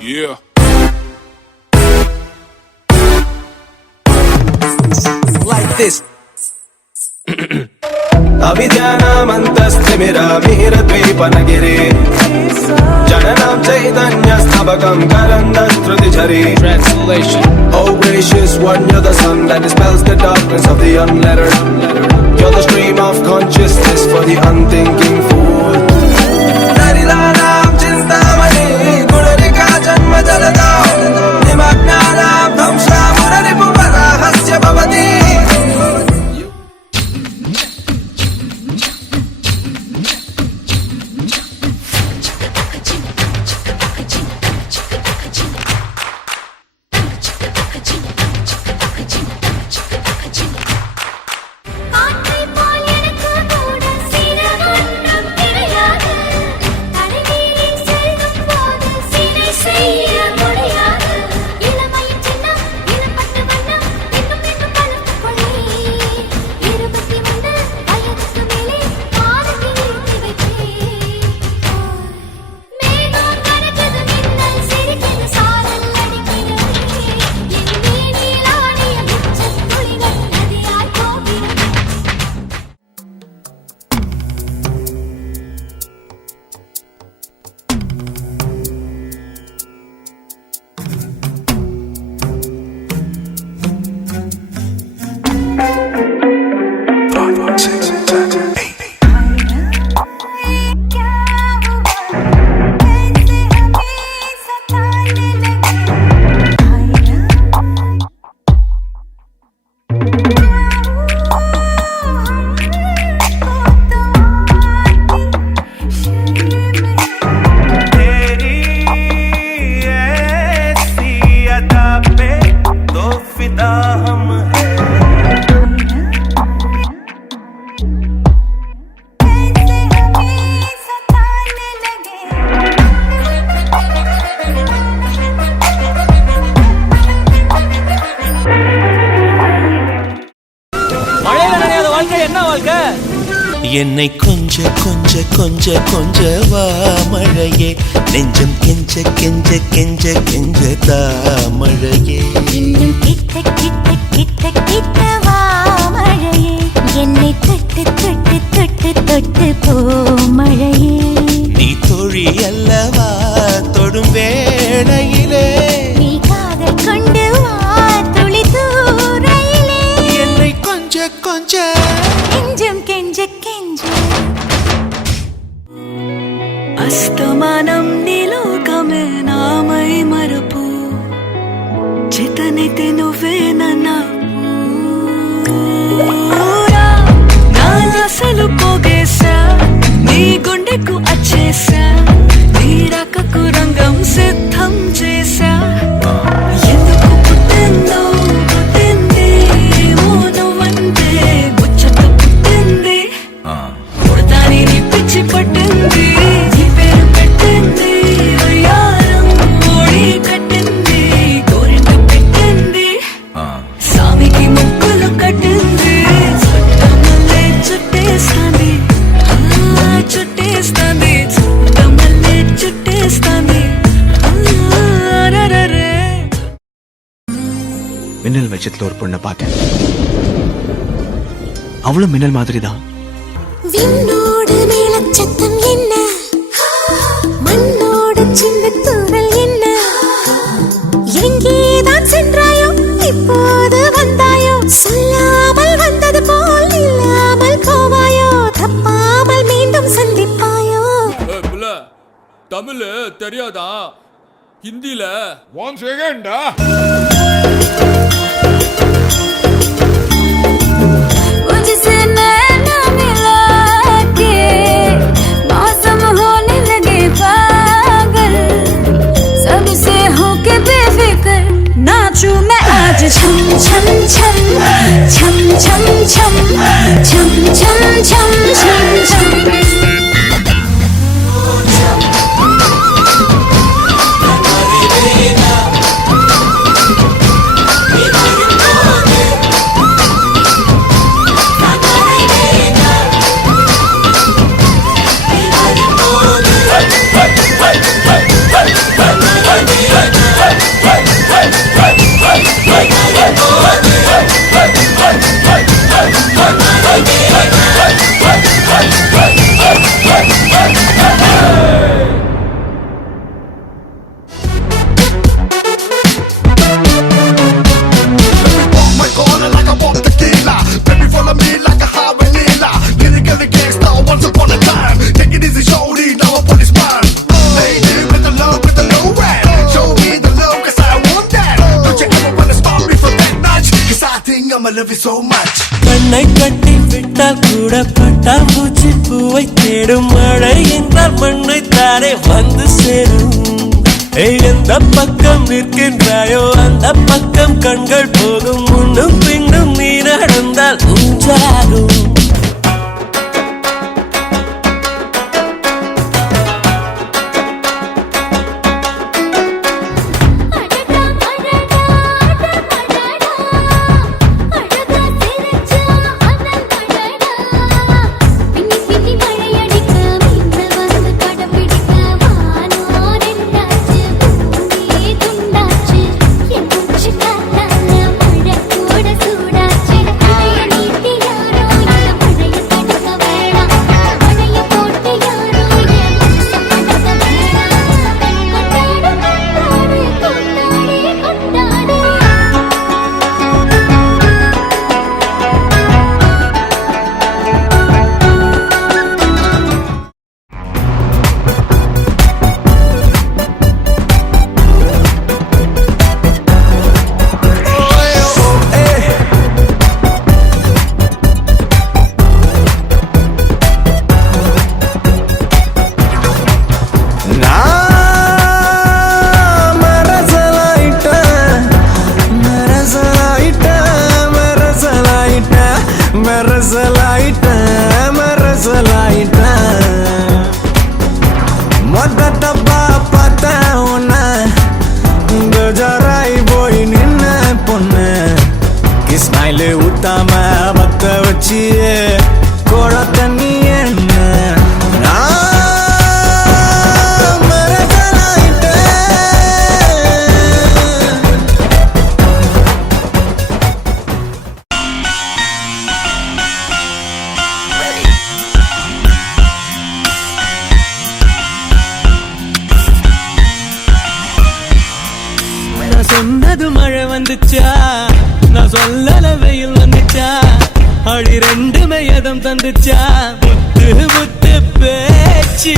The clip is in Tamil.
Yeah. Like this. अविद्यानामन्तस्तिमिरमिहिरद्वीपनगिरे जननां चैतन्यस्तबकं करन्दश्रुतिझरे. Translation. Oh gracious one, you're the sun that dispels the darkness of the unlettered. You're the stream of consciousness for the unthinking fool. Naridanaam chintamani gurarika janma jalada nimagnaanaam dhamsa muraripuvarahasya bhavati. என்னை கொஞ்ச கொஞ்ச கொஞ்ச கொஞ்ச வா மழையே, நெஞ்சம் கெஞ்ச கெஞ்ச கெஞ்ச கெஞ்ச தா மழையே. இன்னும் கிட்ட கிட்ட கிட்ட கிட்ட வா மழையே, என்னை தொட்டு தொட்டு தொட்டு தொட்டு போ மழையே. நீ தோழி அல்லவா தொடும் வேளையிலே, நீ காதல் கொண்டு வா துளி தூரையிலே. என்னை கொஞ்ச கொஞ்ச நெஞ்சம் கெஞ்ச கெஞ்ச. అస్తమానం నీలోకమే నామై మరపు, చితనైతే నువ్వే నన్నా నాసలు పోగేశా, నీ గుండెకు అచ్చేసా, నీ రకకు రంగం సిద్ధం చేశా. ఎందుకు పుట్టిందో పుట్టింది నువ్వంటే ముచ్చట పుట్టింది, పుడతాని నీ పిచ్చి పట్టింది, నీ పేరు పెట్టింది వయ్యారం ఓడి కట్టింది, గోరింట పెట్టింది, సామికి ముక్కులు కట్టింది, చుట్టమల్లే చుట్టేస్తాంది, చుట్టేస్తాంది, చుట్టమల్లే చుట్టేస్తాంది. மின்னல் வெளிச்சத்துல ஒரு பொண்ணை பார்த்தேன். அவளும் மின்னல் மாதிரி தான். விண்ணோடு மேலச்சத்தம் என்ன, மண்ணோடு சின்ன தூரல் என்ன, எங்கேதான் சென்றாயோ இப்போது வந்தாயோ, சொல்லாமல் வந்தது போல் இல்லாமல் போவாயோ, தப்பாமல் மீண்டும் சந்திப்பாயோ. தமிழ் தெரியாதா? ஹிந்தில ஒன் செகண்டா. मुझसे नैना मिला के मौसम होने लगे पागल, सबसे होके बेफिक्र नाचूं मैं आज छम छम छम छम छम छम छम छम छम छम छम. Hey! so much. கண்ணை கட்டி விட்டால் கூட பட்டாம்பூச்சி பூவை தேடும் மழை என்றால் மண்ணை தானே வந்து சேரும் எந்த பக்கம் நிற்கின்றாயோ அந்த பக்கம் கண்கள் போகும் முன்னும் பின்னும் நீ நடந்தால் ஊஞ்சாகும் ஊத்தாம பத்த வச்சு கோழ தண்ணி என்ன சொன்னது மழை வந்துச்சா நான் சொல்லல வெயில் வந்துச்சா அடி ரெண்டுமே எதம் தந்துச்சா முத்து முத்து பேச்சு